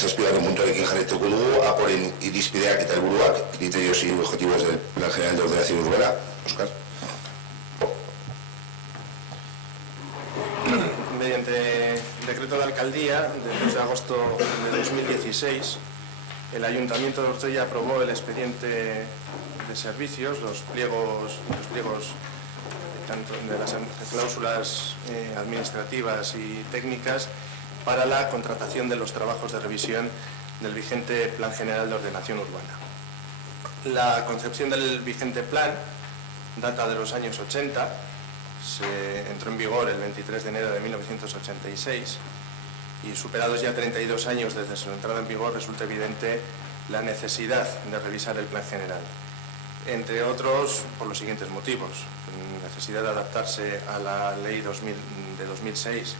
zazpigarren puntuarekin jarraituko dugu, aporen irizpideak eta helburuak, criterios y objetivos del Plan General de Ordenación Urbana. Óscar. Mediante decreto de alcaldía del 2 de agosto de 2016, el Ayuntamiento de Ortuella aprobó el expediente de servicios, los pliegos tanto de las cláusulas administrativas y técnicas para la contratación de los trabajos de revisión del vigente Plan General de Ordenación Urbana. La concepción del vigente plan data de los años 80, se entró en vigor el 23 de enero de 1986 y superados ya 32 años desde su entrada en vigor resulta evidente la necesidad de revisar el Plan General, entre otros por los siguientes motivos: necesidad de adaptarse a la Ley de 2006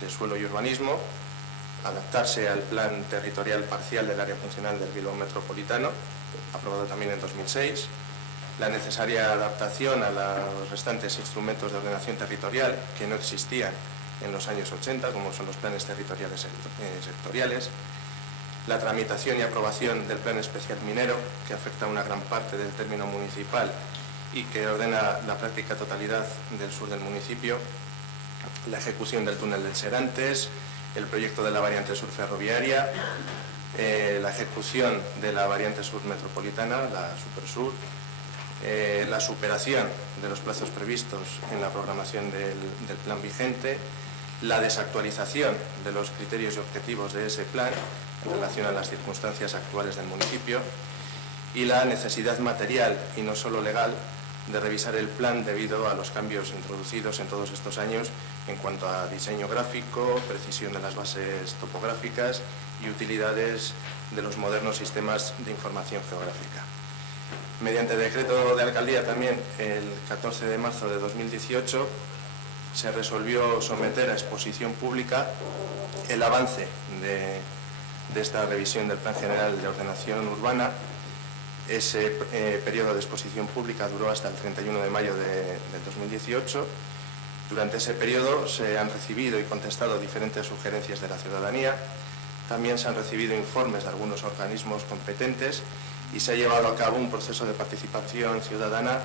de Suelo y Urbanismo, adaptarse al Plan Territorial Parcial del Área Funcional del Bilbao Metropolitano, aprobado también en 2006, la necesaria adaptación a los restantes instrumentos de ordenación territorial que no existían en los años 80, como son los planes territoriales sectoriales, la tramitación y aprobación del Plan Especial Minero, que afecta a una gran parte del término municipal y que ordena la práctica totalidad del sur del municipio, la ejecución del túnel del Serantes, el proyecto de la variante sur ferroviaria, la ejecución de la variante sur metropolitana, la Supersur, la superación de los plazos previstos en la programación del plan vigente, la desactualización de los criterios y objetivos de ese plan en relación a las circunstancias actuales del municipio y la necesidad material y no solo legal de revisar el plan debido a los cambios introducidos en todos estos años en cuanto a diseño gráfico, precisión de las bases topográficas y utilidades de los modernos sistemas de información geográfica. Mediante decreto de alcaldía también, el 14 de marzo de 2018, se resolvió someter a exposición pública el avance de esta revisión del Plan General de Ordenación Urbana. Ese periodo de exposición pública duró hasta el 31 de mayo del 2018. Durante ese periodo se han recibido y contestado diferentes sugerencias de la ciudadanía. También se han recibido informes de algunos organismos competentes y se ha llevado a cabo un proceso de participación ciudadana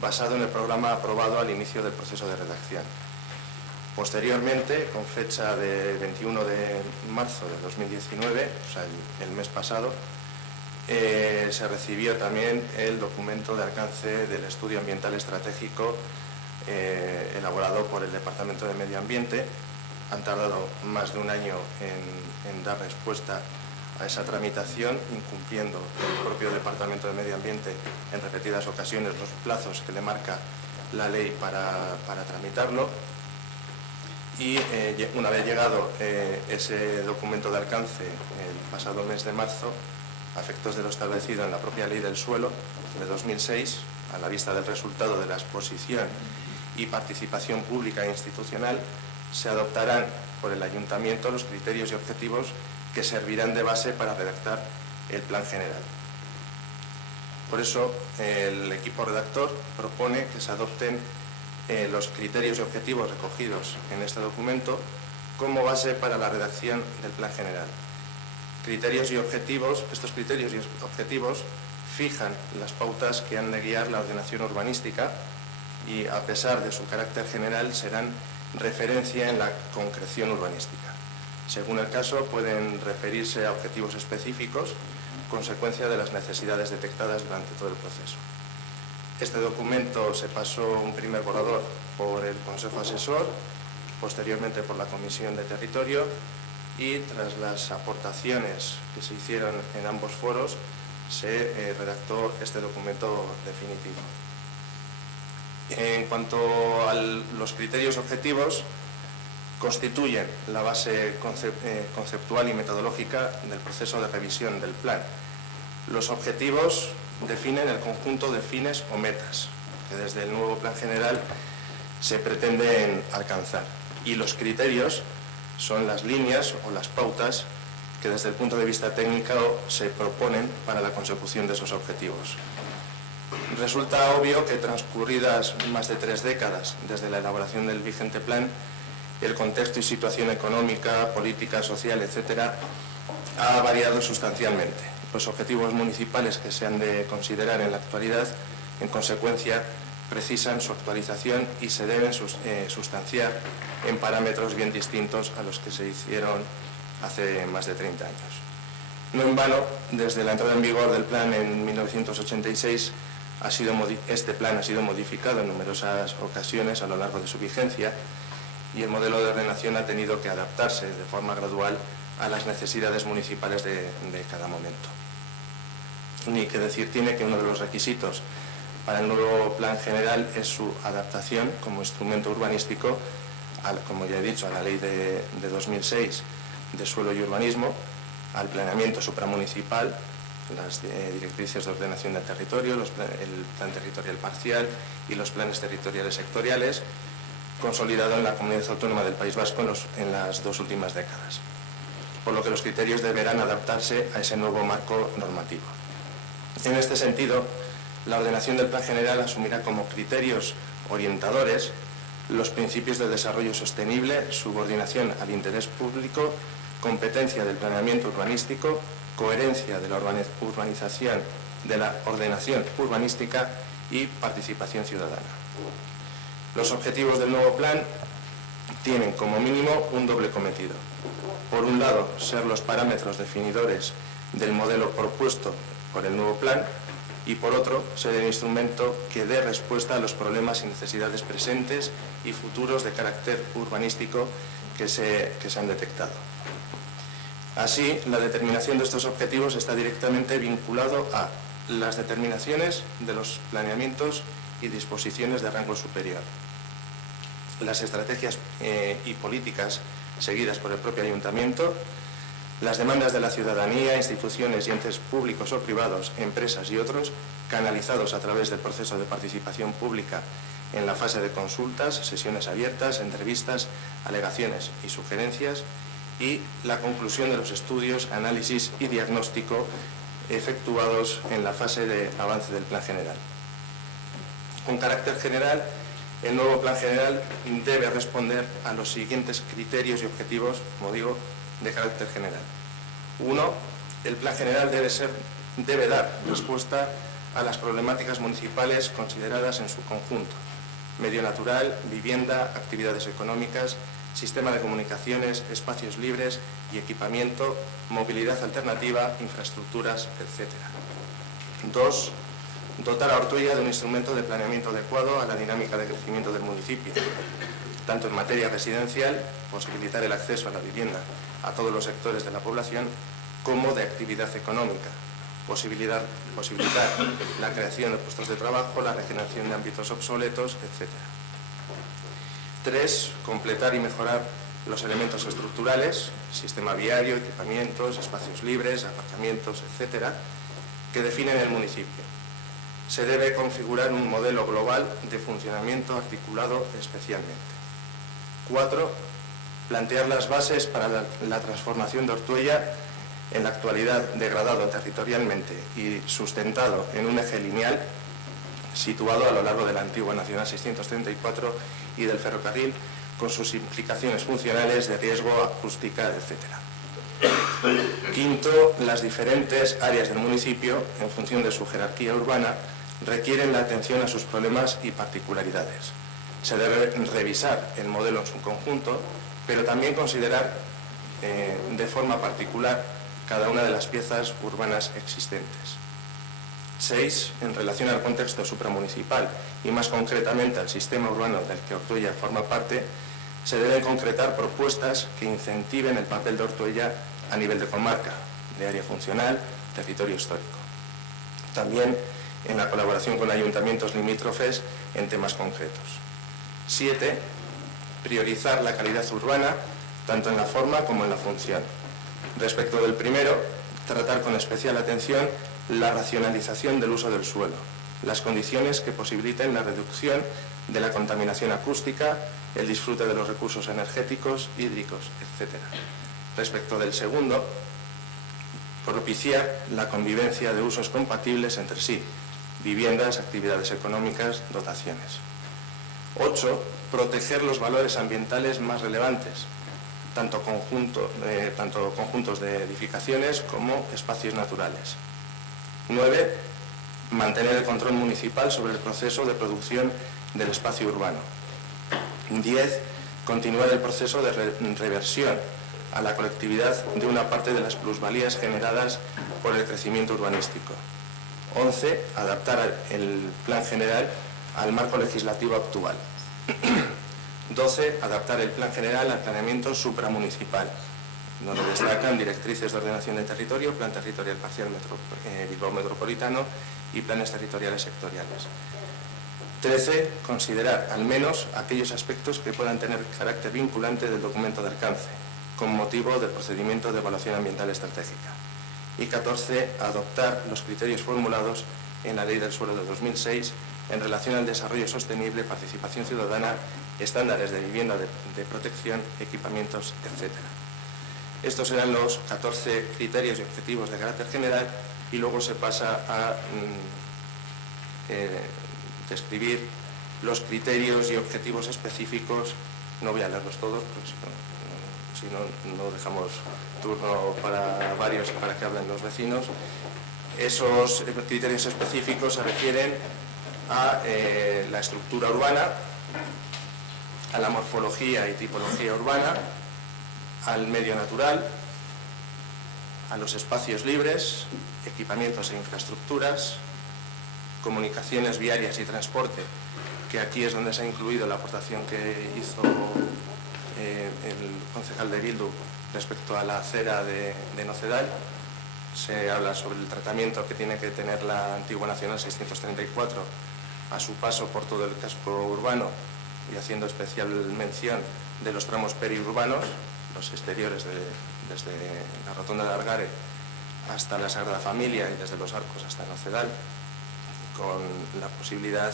basado en el programa aprobado al inicio del proceso de redacción. Posteriormente, con fecha de 21 de marzo de 2019, o sea, el mes pasado, se recibió también el documento de alcance del estudio ambiental estratégico elaborado por el Departamento de Medio Ambiente. Han tardado más de un año en dar respuesta a esa tramitación, incumpliendo el propio Departamento de Medio Ambiente en repetidas ocasiones los plazos que le marca la ley para tramitarlo. Y una vez llegado ese documento de alcance el pasado mes de marzo, a efectos de lo establecido en la propia Ley del Suelo de 2006, a la vista del resultado de la exposición y participación pública e institucional, se adoptarán por el Ayuntamiento los criterios y objetivos que servirán de base para redactar el Plan General. Por eso, el equipo redactor propone que se adopten los criterios y objetivos recogidos en este documento como base para la redacción del Plan General. Criterios y objetivos, estos criterios y objetivos fijan las pautas que han de guiar la ordenación urbanística y, a pesar de su carácter general, serán referencia en la concreción urbanística. Según el caso, pueden referirse a objetivos específicos, consecuencia de las necesidades detectadas durante todo el proceso. Este documento se pasó un primer borrador por el Consejo Asesor, posteriormente por la Comisión de Territorio, y tras las aportaciones que se hicieron en ambos foros, se redactó este documento definitivo. En cuanto a los criterios objetivos, constituyen la base conceptual y metodológica del proceso de revisión del plan. Los objetivos definen el conjunto de fines o metas que desde el nuevo Plan General se pretenden alcanzar, y los criterios son las líneas o las pautas que desde el punto de vista técnico se proponen para la consecución de esos objetivos. Resulta obvio que, transcurridas más de 3 décadas desde la elaboración del vigente plan, el contexto y situación económica, política, social, etcétera, ha variado sustancialmente. Los objetivos municipales que se han de considerar en la actualidad, en consecuencia, precisan su actualización y se deben sustanciar en parámetros bien distintos a los que se hicieron hace más de 30 años. No en vano, desde la entrada en vigor del plan en 1986, este plan ha sido modificado en numerosas ocasiones a lo largo de su vigencia y el modelo de ordenación ha tenido que adaptarse de forma gradual a las necesidades municipales de cada momento. Ni que decir tiene que uno de los requisitos para el nuevo plan general es su adaptación como instrumento urbanístico, como ya he dicho, a la ley de 2006 de suelo y urbanismo, al planeamiento supramunicipal, las directrices de ordenación del territorio, el plan territorial parcial y los planes territoriales sectoriales, consolidado en la Comunidad Autónoma del País Vasco en las 2 últimas décadas, por lo que los criterios deberán adaptarse a ese nuevo marco normativo. En este sentido, la ordenación del Plan General asumirá como criterios orientadores los principios de desarrollo sostenible, subordinación al interés público, competencia del planeamiento urbanístico, coherencia de la urbanización, de la ordenación urbanística y participación ciudadana. Los objetivos del nuevo plan tienen como mínimo un doble cometido. Por un lado, ser los parámetros definidores del modelo propuesto por el nuevo plan y por otro, ser el instrumento que dé respuesta a los problemas y necesidades presentes y futuros de carácter urbanístico que se han detectado. Así, la determinación de estos objetivos está directamente vinculado a las determinaciones de los planeamientos y disposiciones de rango superior, las estrategias y políticas seguidas por el propio ayuntamiento, las demandas de la ciudadanía, instituciones y entes públicos o privados, empresas y otros, canalizados a través del proceso de participación pública en la fase de consultas, sesiones abiertas, entrevistas, alegaciones y sugerencias, y la conclusión de los estudios, análisis y diagnóstico efectuados en la fase de avance del Plan General. Con carácter general, el nuevo Plan General debe responder a los siguientes criterios y objetivos, como digo, de carácter general. 1. El Plan General debe dar respuesta a las problemáticas municipales consideradas en su conjunto: medio natural, vivienda, actividades económicas, sistema de comunicaciones, espacios libres y equipamiento, movilidad alternativa, infraestructuras, etc. 2. Dotar a Ortuella de un instrumento de planeamiento adecuado a la dinámica de crecimiento del municipio, tanto en materia residencial, posibilitar el acceso a la vivienda a todos los sectores de la población, como de actividad económica, posibilitar la creación de puestos de trabajo, la regeneración de ámbitos obsoletos, etc. 3. Completar y mejorar los elementos estructurales, sistema viario, equipamientos, espacios libres, aparcamientos, etc., que definen el municipio. Se debe configurar un modelo global de funcionamiento articulado especialmente. 4. Plantear las bases para la transformación de Ortuella, en la actualidad degradado territorialmente y sustentado en un eje lineal situado a lo largo de la antigua Nacional 634 y del ferrocarril, con sus implicaciones funcionales de riesgo, acústica, etc. 5. Las diferentes áreas del municipio, en función de su jerarquía urbana, requieren la atención a sus problemas y particularidades. Se debe revisar el modelo en su conjunto, pero también considerar de forma particular cada una de las piezas urbanas existentes. 6. En relación al contexto supramunicipal y más concretamente al sistema urbano del que Ortuella forma parte, se deben concretar propuestas que incentiven el papel de Ortuella a nivel de comarca, de área funcional, territorio histórico. También en la colaboración con ayuntamientos limítrofes en temas concretos. 7. Priorizar la calidad urbana, tanto en la forma como en la función. Respecto del primero, tratar con especial atención la racionalización del uso del suelo, las condiciones que posibiliten la reducción de la contaminación acústica, el disfrute de los recursos energéticos, hídricos, etc. Respecto del segundo, propiciar la convivencia de usos compatibles entre sí, viviendas, actividades económicas, dotaciones. 8. Proteger los valores ambientales más relevantes, tanto conjuntos de edificaciones como espacios naturales. 9. Mantener el control municipal sobre el proceso de producción del espacio urbano. 10. Continuar el proceso de reversión a la colectividad de una parte de las plusvalías generadas por el crecimiento urbanístico. 11. Adaptar el plan general al marco legislativo actual. 12. Adaptar el plan general al planeamiento supramunicipal, donde destacan directrices de ordenación del territorio, plan territorial parcial Bilbao metropolitano y planes territoriales sectoriales. 13. Considerar al menos aquellos aspectos que puedan tener carácter vinculante del documento de alcance, con motivo del procedimiento de evaluación ambiental estratégica. Y 14. Adoptar los criterios formulados en la Ley del Suelo de 2006 en relación al desarrollo sostenible, participación ciudadana, estándares de vivienda de protección, equipamientos, etc. Estos serán los 14 criterios y objetivos de carácter general y luego se pasa a describir los criterios y objetivos específicos. No voy a leerlos todos, porque si no dejamos turno para varios para que hablen los vecinos. Esos criterios específicos se refieren a la estructura urbana, a la morfología y tipología urbana, al medio natural, a los espacios libres, equipamientos e infraestructuras, comunicaciones viarias y transporte, que aquí es donde se ha incluido la aportación que hizo el concejal de Bildu respecto a la acera de Nocedal. Se habla sobre el tratamiento que tiene que tener la antigua Nacional 634 a su paso por todo el casco urbano y haciendo especial mención de los tramos periurbanos, los exteriores desde la Rotonda de Argare hasta la Sagrada Familia y desde los Arcos hasta Nocedal, con la posibilidad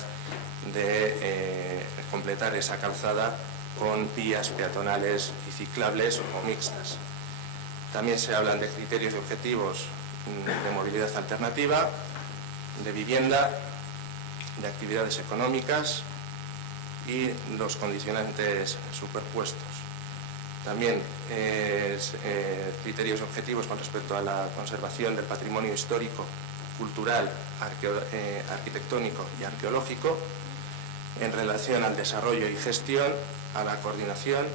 de completar esa calzada con vías peatonales y ciclables o mixtas. También se hablan de criterios y objetivos de movilidad alternativa, de vivienda, de actividades económicas y los condicionantes superpuestos. También criterios y objetivos con respecto a la conservación del patrimonio histórico, cultural, arquitectónico y arqueológico, en relación al desarrollo y gestión, a la coordinación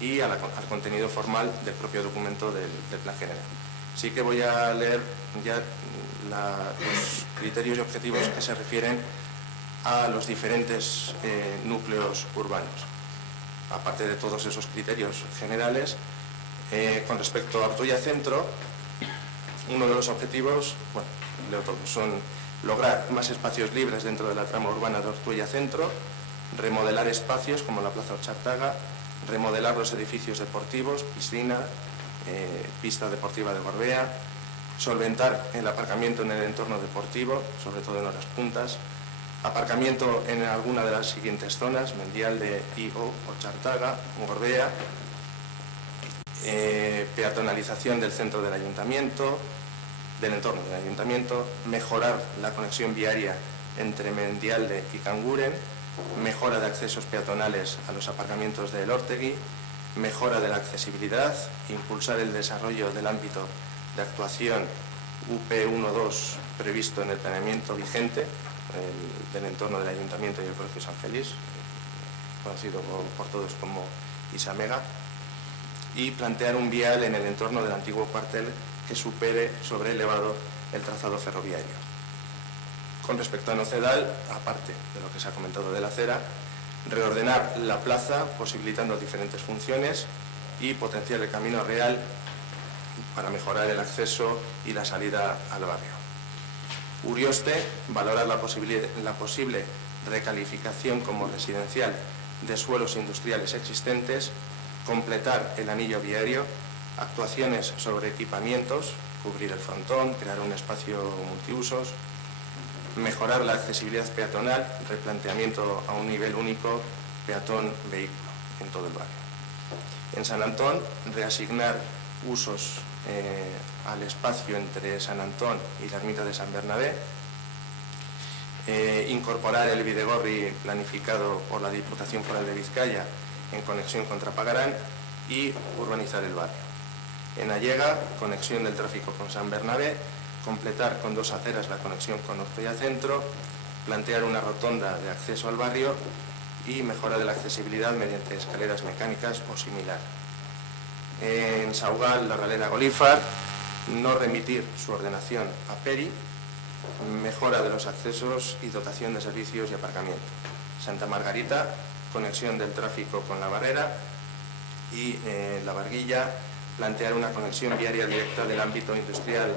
y al contenido formal del propio documento del Plan General. Sí que voy a leer ya los criterios y objetivos que se refieren a los diferentes núcleos urbanos. Aparte de todos esos criterios generales, con respecto a Ortuella Centro, uno de los objetivos, bueno, leo todos, son lograr más espacios libres dentro de la trama urbana de Ortuella Centro, remodelar espacios como la Plaza Ochartaga, remodelar los edificios deportivos, piscina, pista deportiva de Gorbea, solventar el aparcamiento en el entorno deportivo, sobre todo en horas puntas, aparcamiento en alguna de las siguientes zonas: Mendialde, I.O., Ochartaga, Gorbea, peatonalización del centro del ayuntamiento, del entorno del ayuntamiento, mejorar la conexión viaria entre Mendialde y Canguren, mejora de accesos peatonales a los aparcamientos de Elortegui, mejora de la accesibilidad, impulsar el desarrollo del ámbito de actuación UP12 previsto en el planeamiento vigente del entorno del Ayuntamiento y el Colegio San Félix, conocido por todos como Isamega, y plantear un vial en el entorno del antiguo cuartel que supere sobre elevado el trazado ferroviario. Con respecto a Nocedal, aparte de lo que se ha comentado de la acera, reordenar la plaza posibilitando diferentes funciones y potenciar el camino real para mejorar el acceso y la salida al barrio. Urioste, valorar la posible recalificación como residencial de suelos industriales existentes, completar el anillo viario, actuaciones sobre equipamientos, cubrir el frontón, crear un espacio multiusos, mejorar la accesibilidad peatonal, replanteamiento a un nivel único peatón-vehículo en todo el barrio. En San Antón, reasignar usos al espacio entre San Antón y la ermita de San Bernabé, incorporar el Bidegorri planificado por la Diputación Foral de Vizcaya en conexión con Trapagarán y urbanizar el barrio. En Allega, conexión del tráfico con San Bernabé, completar con 2 aceras la conexión con Ortuella Centro, plantear una rotonda de acceso al barrio y mejora de la accesibilidad mediante escaleras mecánicas o similar. En Saugal, la Galera Golífar, no remitir su ordenación a PERI, mejora de los accesos y dotación de servicios y aparcamiento. Santa Margarita, conexión del tráfico con la Barrera y La Barguilla, plantear una conexión viaria directa del ámbito industrial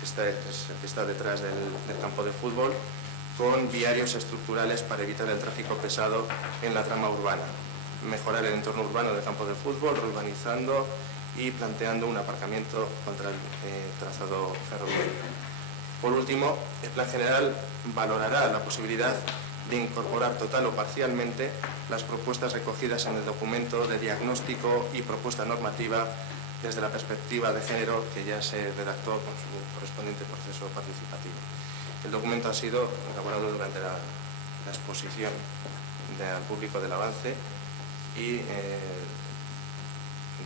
que está detrás del campo de fútbol, con viarios estructurales para evitar el tráfico pesado en la trama urbana. Mejorar el entorno urbano del campo de fútbol, reurbanizando y planteando un aparcamiento contra el trazado ferroviario. Por último, el Plan General valorará la posibilidad de incorporar total o parcialmente las propuestas recogidas en el documento de diagnóstico y propuesta normativa desde la perspectiva de género que ya se redactó con su correspondiente proceso participativo. El documento ha sido elaborado durante la exposición al público del avance y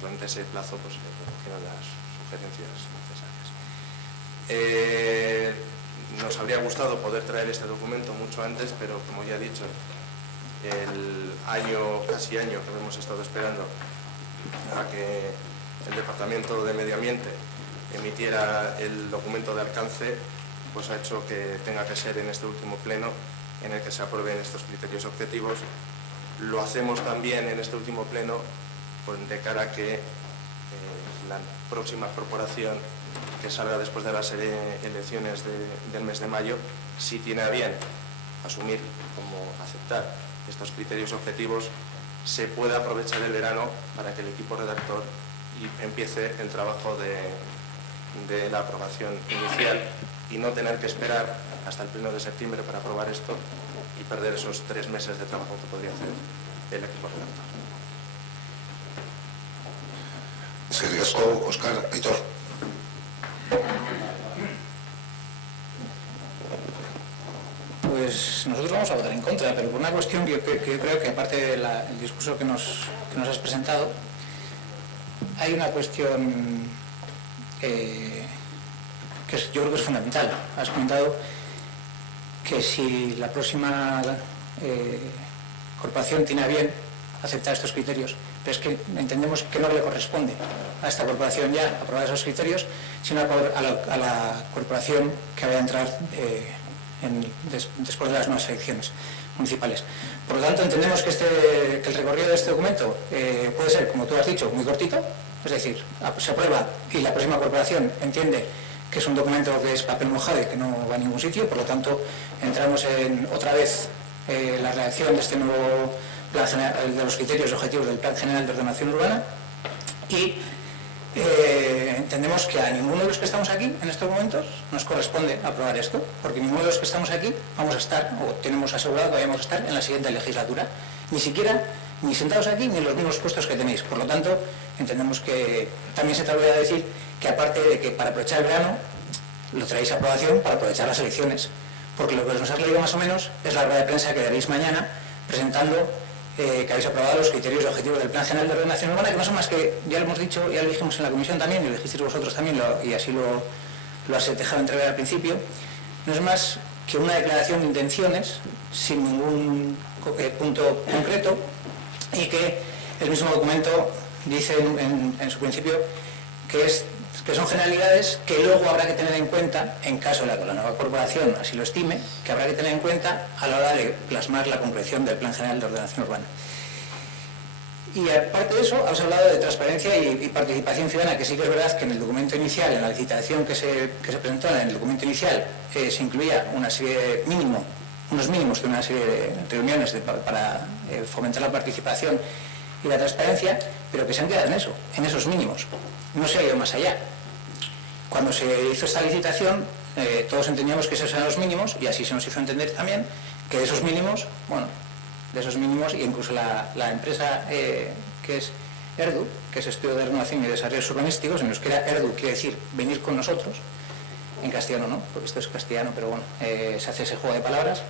durante ese plazo pues, recogieron las sugerencias necesarias. Nos habría gustado poder traer este documento mucho antes, pero como ya he dicho, casi año que hemos estado esperando a que el Departamento de Medio Ambiente emitiera el documento de alcance, pues ha hecho que tenga que ser en este último pleno en el que se aprueben estos criterios objetivos. Lo hacemos también en este último pleno pues, de cara a que la próxima corporación que salga después de las elecciones del mes de mayo, si tiene a bien asumir como aceptar estos criterios objetivos, se pueda aprovechar el verano para que el equipo redactor empiece el trabajo de la aprobación inicial y no tener que esperar hasta el pleno de septiembre para aprobar esto y perder esos 3 meses de trabajo que podría hacer el equipo redactor. Eskerrik asko, Óscar. Aitor. Pues nosotros vamos a votar en contra, pero por una cuestión que yo creo que aparte del discurso que nos has presentado, hay una cuestión que yo creo que es fundamental. Has comentado que si la próxima corporación tiene a bien aceptar estos criterios, pero es que entendemos que no le corresponde a esta corporación ya aprobar esos criterios, sino a la corporación que vaya a entrar después de las nuevas elecciones municipales. Por lo tanto, entendemos que el recorrido de este documento puede ser, como tú has dicho, muy cortito, es decir, se aprueba y la próxima corporación entiende que es un documento que es papel mojado y que no va a ningún sitio. Por lo tanto, entramos en otra vez la redacción de este nuevo plan general, de los criterios y objetivos del Plan General de Ordenación Urbana, y entendemos que a ninguno de los que estamos aquí en estos momentos nos corresponde aprobar esto, porque ninguno de los que estamos aquí vamos a estar, o tenemos asegurado que vamos a estar en la siguiente legislatura, ni siquiera ni sentados aquí ni en los mismos puestos que tenéis. Por lo tanto, entendemos que también se te olvida decir que aparte de que para aprovechar el verano lo traéis a aprobación para aprovechar las elecciones, porque lo que nos has leído más o menos es la rueda de prensa que daréis mañana presentando que habéis aprobado los criterios y objetivos del Plan General de Ordenación Urbana, que no son más que, ya lo hemos dicho, ya lo dijimos en la comisión también, y lo dijisteis vosotros también, y así lo has dejado entrever al principio, no es más que una declaración de intenciones sin ningún punto concreto, y que el mismo documento dice en su principio que son generalidades que luego habrá que tener en cuenta, en caso de que la nueva corporación así lo estime, que habrá que tener en cuenta a la hora de plasmar la concreción del Plan General de Ordenación Urbana. Y aparte de eso, has hablado de transparencia y participación ciudadana, que sí que es verdad que en el documento inicial, en la licitación que se presentó en el documento inicial, se incluía una serie de unos mínimos de una serie de reuniones para fomentar la participación y la transparencia, pero que se han quedado en esos mínimos. No se ha ido más allá. Cuando se hizo esta licitación, todos entendíamos que esos eran los mínimos, y así se nos hizo entender también que de esos mínimos, y incluso la empresa que es ERDU, que es Estudio de Renovación y Desarrollos Urbanísticos, en euskera ERDU quiere decir venir con nosotros, en castellano no, porque esto es castellano, pero bueno, se hace ese juego de palabras,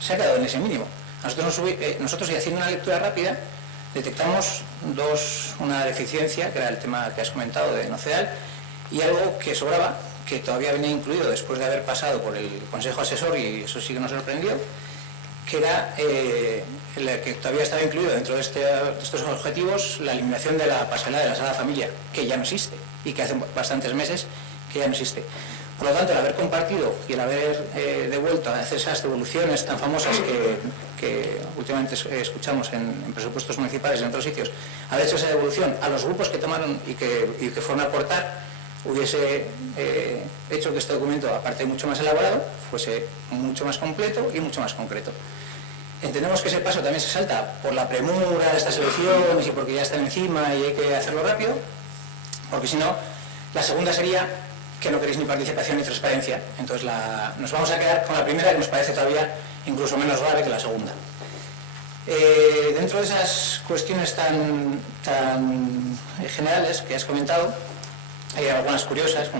se ha quedado en ese mínimo. Nosotros y haciendo una lectura rápida, detectamos una deficiencia, que era el tema que has comentado de Nocedal, y algo que sobraba, que todavía venía incluido después de haber pasado por el Consejo Asesor, y eso sí que nos sorprendió, que era el que todavía estaba incluido dentro de estos objetivos, la eliminación de la pasarela de la Sagrada Familia, que ya no existe, y que hace bastantes meses que ya no existe. Por lo tanto, el haber compartido y el haber devuelto a hacer esas devoluciones tan famosas que últimamente escuchamos en presupuestos municipales y en otros sitios, haber hecho esa devolución a los grupos que tomaron y que fueron a aportar, hubiese hecho que este documento, aparte de mucho más elaborado, fuese mucho más completo y mucho más concreto. Entendemos que ese paso también se salta por la premura de estas elecciones y porque ya están encima y hay que hacerlo rápido, porque si no, la segunda sería que no queréis ni participación ni transparencia. Entonces nos vamos a quedar con la primera, que nos parece todavía incluso menos grave que la segunda. Dentro de esas cuestiones tan generales que has comentado, hay algunas curiosas,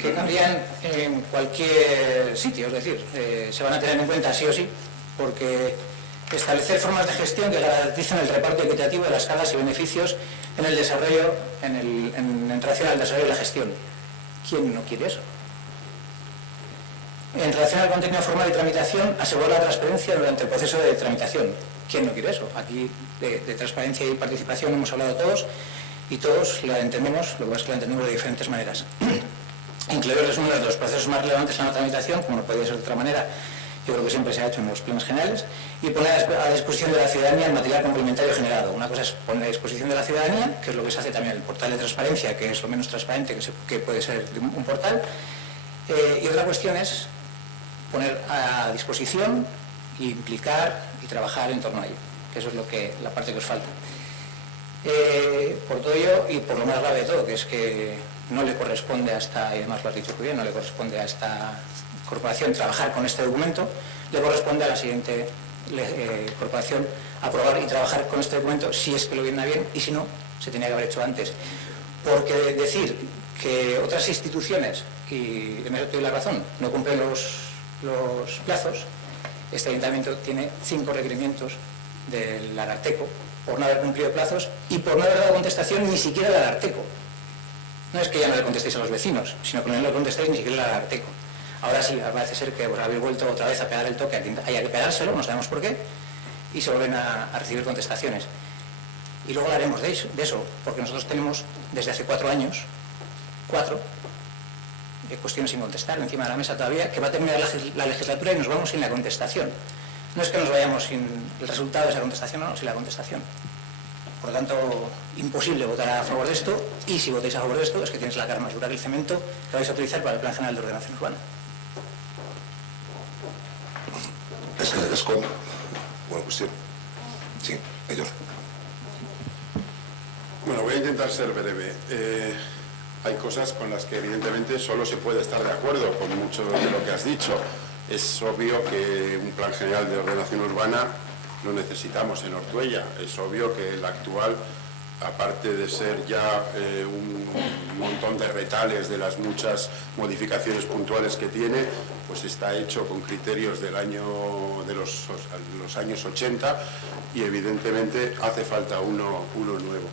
que cambian en cualquier sitio, es decir, se van a tener en cuenta sí o sí, porque establecer formas de gestión que garanticen el reparto equitativo de las cargas y beneficios en el desarrollo, en relación al desarrollo de la gestión. ¿Quién no quiere eso? En relación al contenido formal y tramitación, asegurar la transparencia durante el proceso de tramitación. ¿Quién no quiere eso? Aquí de transparencia y participación hemos hablado todos, y todos la entendemos, lo que pasa es que la entendemos de diferentes maneras. Incluir el resumen de los procesos más relevantes en la tramitación, como no podía ser de otra manera, yo creo que siempre se ha hecho en los plenos generales, y poner a disposición de la ciudadanía el material complementario generado. Una cosa es poner a disposición de la ciudadanía, que es lo que se hace también en el portal de transparencia, que es lo menos transparente que puede ser un portal, y otra cuestión es poner a disposición, implicar y trabajar en torno a ello, que eso es la parte que os falta. Por todo ello, y por lo más grave de todo, que es que no le corresponde y además lo has dicho muy bien, no le corresponde a esta corporación trabajar con este documento, le corresponde a la siguiente corporación aprobar y trabajar con este documento si es que lo viene bien, y si no, se tenía que haber hecho antes. Porque decir que otras instituciones, y en eso te doy la razón, no cumplen los plazos, este ayuntamiento tiene 5 requerimientos del Ararteko por no haber cumplido plazos y por no haber dado contestación ni siquiera al Ararteko. No es que ya no le contestéis a los vecinos, sino que no le contestéis ni siquiera al Ararteko. Ahora sí, parece ser que os habéis vuelto otra vez a pegar el toque a quien haya que pegárselo, no sabemos por qué, y se vuelven a recibir contestaciones. Y luego hablaremos de eso, porque nosotros tenemos desde hace 4 años, cuestiones sin contestar encima de la mesa todavía, que va a terminar la legislatura y nos vamos sin la contestación. No es que nos vayamos sin el resultado de esa contestación, no, sin la contestación. Por lo tanto, imposible votar a favor de esto, y si votáis a favor de esto es que tienes la cara más dura que el cemento que vais a utilizar para el Plan General de Ordenación Urbana. Es como... Buena cuestión. Sí, ellos. Bueno, voy a intentar ser breve. Hay cosas con las que evidentemente solo se puede estar de acuerdo con mucho de lo que has dicho. Es obvio que un plan general de ordenación urbana lo necesitamos en Ortuella. Es obvio que el actual, aparte de ser ya un montón de retales de las muchas modificaciones puntuales que tiene, pues está hecho con criterios de los años 80 y evidentemente hace falta uno nuevo.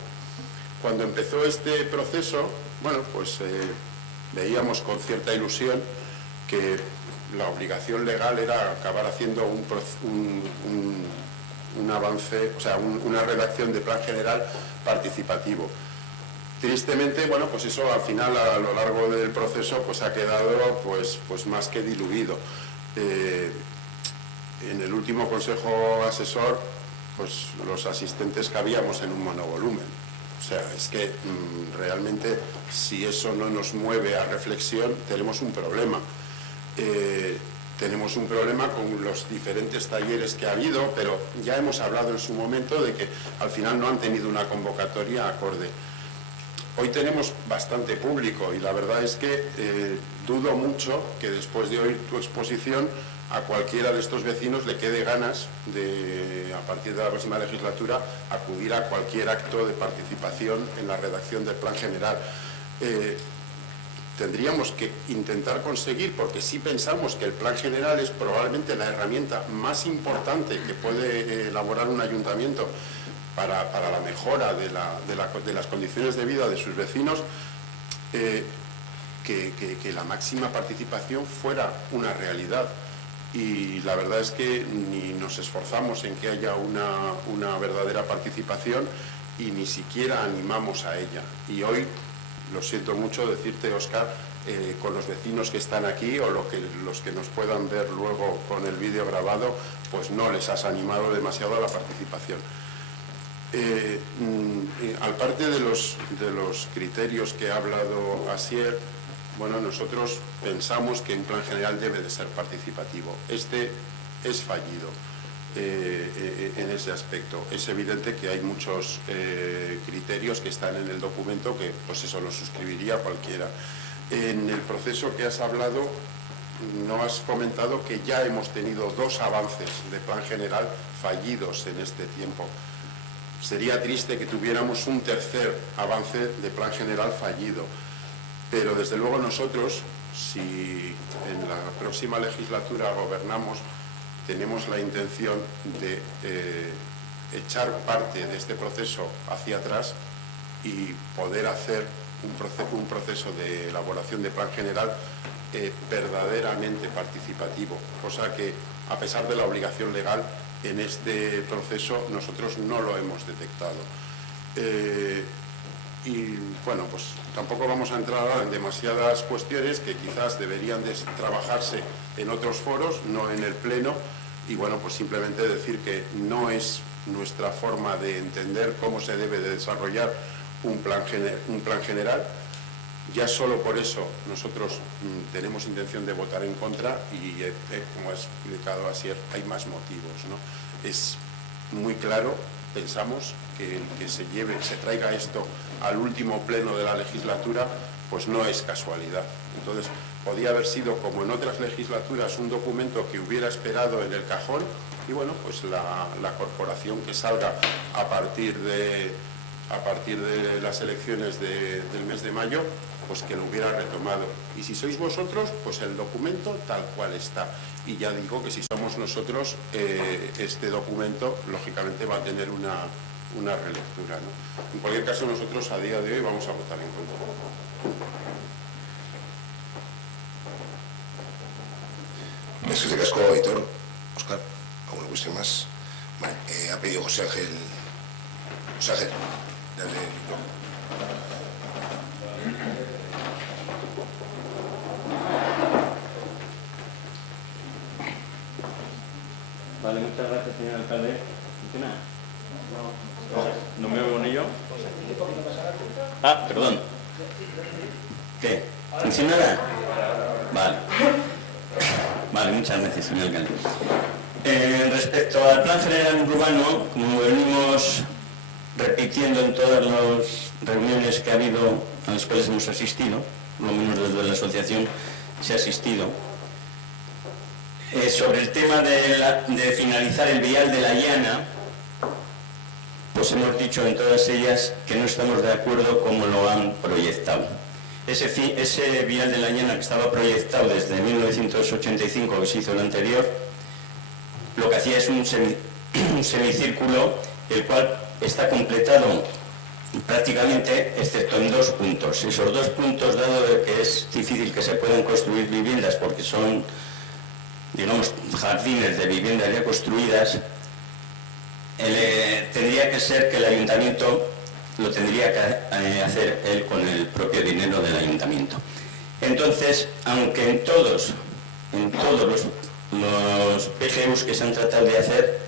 Cuando empezó este proceso, bueno, pues veíamos con cierta ilusión que la obligación legal era acabar haciendo un avance, o sea, una redacción de plan general participativo. Tristemente, bueno, pues eso al final, a lo largo del proceso, pues ha quedado pues más que diluido. En el último consejo asesor, pues los asistentes cabíamos en un monovolumen. O sea, es que realmente si eso no nos mueve a reflexión, tenemos un problema. Tenemos un problema con los diferentes talleres que ha habido, pero ya hemos hablado en su momento de que al final no han tenido una convocatoria acorde. Hoy tenemos bastante público y la verdad es que dudo mucho que después de oír tu exposición a cualquiera de estos vecinos le quede ganas de, a partir de la próxima legislatura, acudir a cualquier acto de participación en la redacción del plan general. Tendríamos que intentar conseguir, porque sí pensamos que el plan general es probablemente la herramienta más importante que puede elaborar un ayuntamiento para la mejora de las condiciones de vida de sus vecinos, que la máxima participación fuera una realidad. Y la verdad es que ni nos esforzamos en que haya una verdadera participación y ni siquiera animamos a ella. Y hoy, lo siento mucho decirte, Óscar, con los vecinos que están aquí o los que nos puedan ver luego con el vídeo grabado, pues no les has animado demasiado a la participación. Al parte de los criterios que ha hablado Asier, bueno, nosotros pensamos que un plan general debe de ser participativo. Este es fallido en ese aspecto. Es evidente que hay muchos criterios que están en el documento que, pues eso, lo suscribiría cualquiera. En el proceso que has hablado, no has comentado que ya hemos tenido 2 avances de plan general fallidos en este tiempo. Sería triste que tuviéramos un tercer avance de plan general fallido. Pero desde luego nosotros, si en la próxima legislatura gobernamos, tenemos la intención de echar parte de este proceso hacia atrás y poder hacer un proceso de elaboración de plan general verdaderamente participativo, cosa que, a pesar de la obligación legal, en este proceso nosotros no lo hemos detectado. Y bueno, pues tampoco vamos a entrar ahora en demasiadas cuestiones que quizás deberían de trabajarse en otros foros, no en el Pleno, y bueno, pues simplemente decir que no es nuestra forma de entender cómo se debe de desarrollar un plan general. Ya solo por eso nosotros tenemos intención de votar en contra y, como ha explicado Asier, hay más motivos, ¿no? Es muy claro, pensamos, que el que se traiga esto al último pleno de la legislatura, pues no es casualidad. Entonces, podía haber sido, como en otras legislaturas, un documento que hubiera esperado en el cajón y, bueno, pues la corporación que salga a partir de las elecciones del mes de mayo, pues que lo hubiera retomado. Y si sois vosotros, pues el documento tal cual está. Y ya digo que si somos nosotros, este documento, lógicamente, va a tener una relectura, ¿no? En cualquier caso, nosotros a día de hoy vamos a votar en contra. Eskerrik asko, Aitor. Óscar, ¿alguna cuestión más? Vale, ha pedido José Ángel. José Ángel, dale el micrófono. Vale, muchas gracias, señor alcalde. ¿Funciona? ¿No me oigo ni yo? Ah, perdón. ¿Qué? ¿Funcionará? Vale. Vale, muchas gracias, señor alcalde. Respecto al plan general urbano, como venimos repitiendo en todas las reuniones que ha habido, a las cuales hemos asistido, por lo menos desde la asociación se ha asistido, sobre el tema de finalizar el vial de la Llana, pues hemos dicho en todas ellas que no estamos de acuerdo como lo han proyectado. Ese vial de la Llana que estaba proyectado desde 1985, que se hizo el anterior, lo que hacía es un semicírculo, el cual está completado prácticamente, excepto en 2 puntos. Esos 2 puntos, dado que es difícil que se puedan construir viviendas porque son, digamos, jardines de viviendas ya construidas, tendría que ser que el ayuntamiento lo tendría que hacer él con el propio dinero del ayuntamiento. Entonces, aunque en todos los PGUs que se han tratado de hacer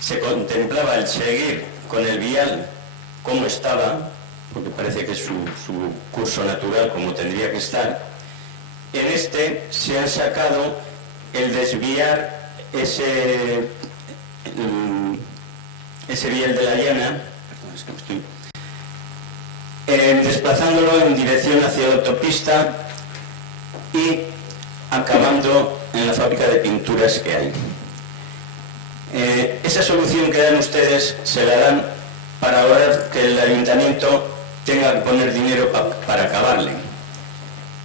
se contemplaba el seguir con el vial como estaba, porque parece que es su curso natural como tendría que estar, en este se ha sacado el desviar ese vial de la Llana, desplazándolo en dirección hacia la autopista y acabando en la fábrica de pinturas que hay. Esa solución que dan ustedes se la dan para ahorrar que el ayuntamiento tenga que poner dinero para acabarle.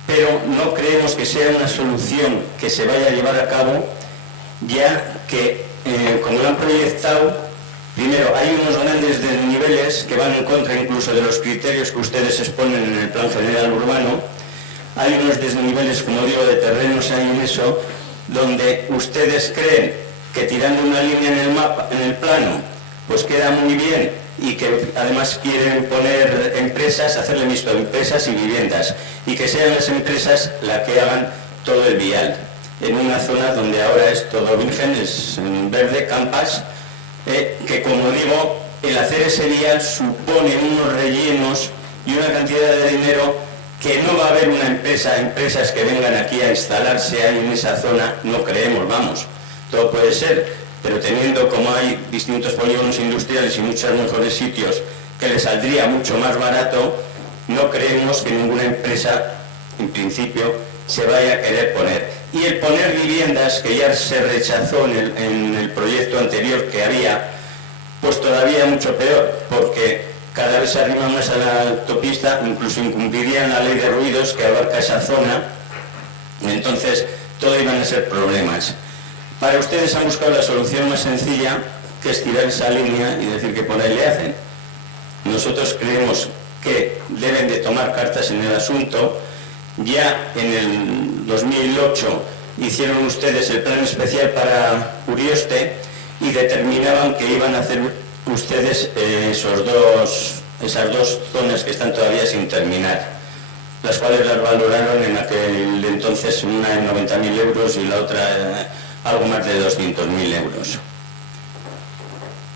Pero no creemos que sea una solución que se vaya a llevar a cabo, ya que, como lo han proyectado, Primero, hay unos grandes desniveles que van en contra incluso de los criterios que ustedes exponen en el Plan General Urbano. Hay unos desniveles, como digo, de terrenos ahí en eso, donde ustedes creen que tirando una línea en el mapa, en el plano, pues queda muy bien, y que además quieren poner empresas, hacerle mixto empresas y viviendas, y que sean las empresas las que hagan todo el vial, en una zona donde ahora es todo virgen, es en verde, campas, que como digo, el hacer ese vial supone unos rellenos y una cantidad de dinero que no va a haber empresas que vengan aquí a instalarse ahí en esa zona, no creemos, vamos, todo puede ser, pero teniendo como hay distintos polígonos industriales y muchos mejores sitios que les saldría mucho más barato, no creemos que ninguna empresa, en principio, se vaya a querer poner. Y el poner viviendas, que ya se rechazó en el proyecto anterior que había, pues todavía mucho peor, porque cada vez se arrima más a la autopista, incluso incumplirían la ley de ruidos que abarca esa zona, y entonces todo iban a ser problemas. Para ustedes han buscado la solución más sencilla, que es tirar esa línea y decir que por ahí le hacen. Nosotros creemos que deben de tomar cartas en el asunto. Ya en el 2008 hicieron ustedes el plan especial para Urioste y determinaban que iban a hacer ustedes esas dos zonas que están todavía sin terminar, las cuales las valoraron en aquel entonces, una en 90.000 euros y la otra algo más de 200.000 euros.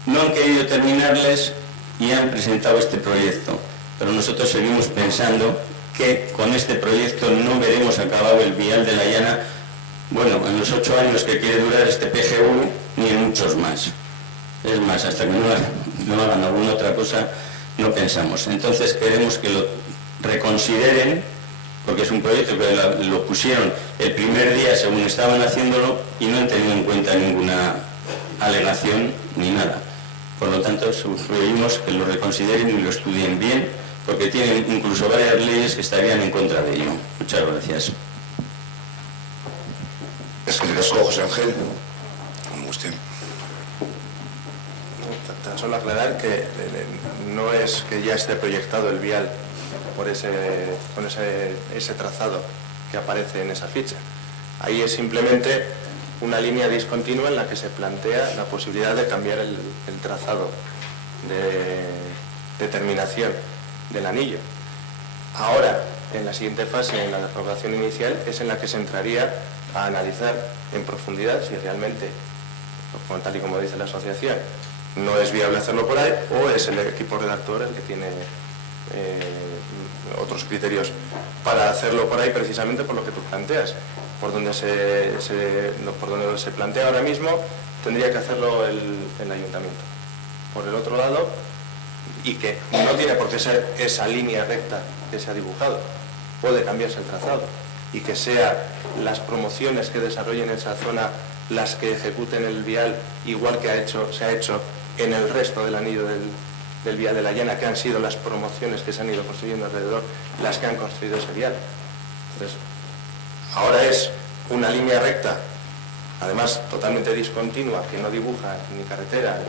No han querido terminarles y han presentado este proyecto, pero nosotros seguimos pensando que con este proyecto no veremos acabado el vial de la Llana, bueno, en los 8 años que quiere durar este PGU, ni en muchos más. Es más, hasta que no hagan alguna otra cosa, no pensamos. Entonces queremos que lo reconsideren, porque es un proyecto que lo pusieron el primer día según estaban haciéndolo y no han tenido en cuenta ninguna alegación ni nada. Por lo tanto, sugerimos que lo reconsideren y lo estudien bien, porque tienen incluso varias leyes que estarían en contra de ello. Muchas gracias. Es que les José Ángel, como usted. Tan solo aclarar que no es que ya esté proyectado el vial con ese trazado que aparece en esa ficha. Ahí es simplemente una línea discontinua en la que se plantea la posibilidad de cambiar el trazado de terminación del anillo. Ahora, en la siguiente fase, en la aprobación inicial, es en la que se entraría a analizar en profundidad si realmente, tal y como dice la asociación, no es viable hacerlo por ahí, o es el equipo redactor el que tiene otros criterios para hacerlo por ahí, precisamente por lo que tú planteas. Por donde se plantea ahora mismo, tendría que hacerlo el ayuntamiento. Por el otro lado, y que no tiene por qué ser esa línea recta que se ha dibujado, puede cambiarse el trazado y que sean las promociones que desarrollen esa zona las que ejecuten el vial, igual que se ha hecho en el resto del anillo del vial de la Llana, que han sido las promociones que se han ido construyendo alrededor las que han construido ese vial. Entonces, ahora es una línea recta, además totalmente discontinua, que no dibuja ni carretera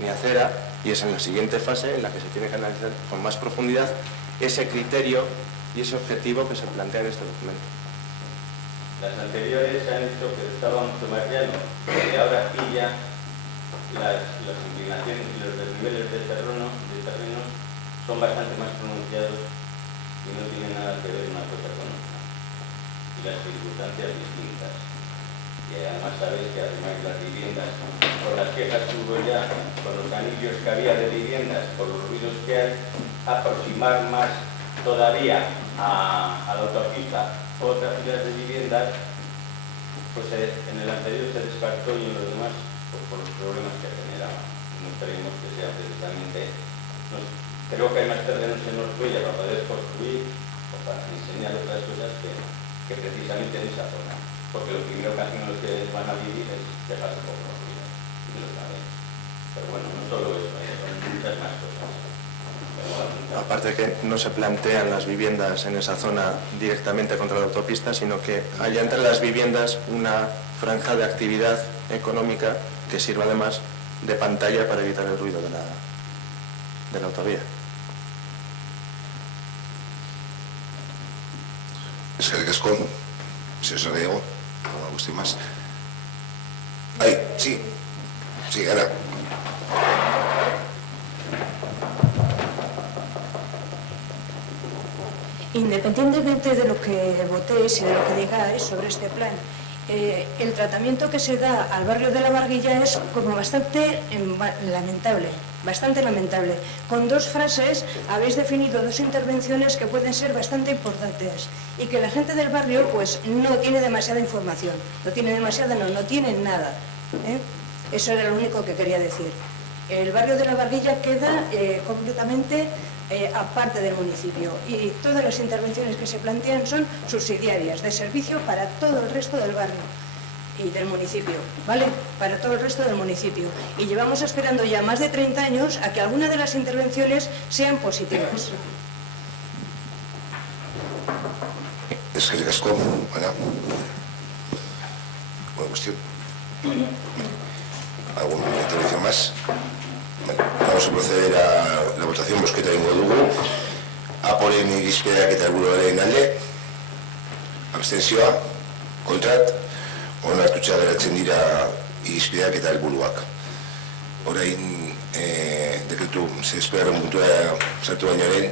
ni acera, y es en la siguiente fase en la que se tiene que analizar con más profundidad ese criterio y ese objetivo que se plantea en este documento. Las anteriores han dicho que estaba mucho más llano, y ahora aquí ya las inclinaciones y los desniveles de terreno son bastante más pronunciados y no tienen nada que ver una cosa con otra. Y las circunstancias distintas. Y además sabéis que además las viviendas, por las quejas que hubo ya, por los anillos que había de viviendas, por los ruidos que hay, aproximar más todavía a la autopista otras filas de viviendas, pues en el anterior se descartó y en los demás pues, por los problemas que generaba. No creemos que sea precisamente... creo que hay más terrenos en Ortuella para poder construir o para enseñar otras cosas que precisamente en esa zona. Porque lo primero que hacen los que van a vivir es dejarse poco los ruidos. Y lo saben. Pero bueno, no solo eso, son muchas más cosas. Aparte que no se plantean las viviendas en esa zona directamente contra la autopista, sino que haya entre las viviendas una franja de actividad económica que sirva además de pantalla para evitar el ruido de la autovía. Eskerrik asko, señor Sarriego, alguna cuestión más. Ay, sí, Ana. Independientemente de lo que votéis y de lo que digáis sobre este plan, el tratamiento que se da al barrio de La Barguilla es como bastante lamentable. Con dos frases habéis definido dos intervenciones que pueden ser bastante importantes y que la gente del barrio pues no tiene demasiada información, no tienen nada. Eso era lo único que quería decir. El barrio de La Barguilla queda completamente aparte del municipio y todas las intervenciones que se plantean son subsidiarias, de servicio para todo el resto del barrio y del municipio, ¿vale? Para todo el resto del municipio. Y llevamos esperando ya más de 30 años a que alguna de las intervenciones sean positivas. Eskerrik asko, Ana. Buena cuestión. ¿Alguna intervención más? Bueno, vamos a proceder a la votación bozketa egingo dugu. Aporen irizpideak eta helburuaren alde, abstentzioa, kontrat, onartuta geratzen dira irizpideak eta helburuak. Orain dekretu zesperaron puntua sartu bainoaren,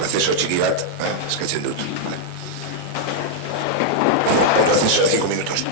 receso txiki bat eskatzen dut. Un receso de 5 minutos.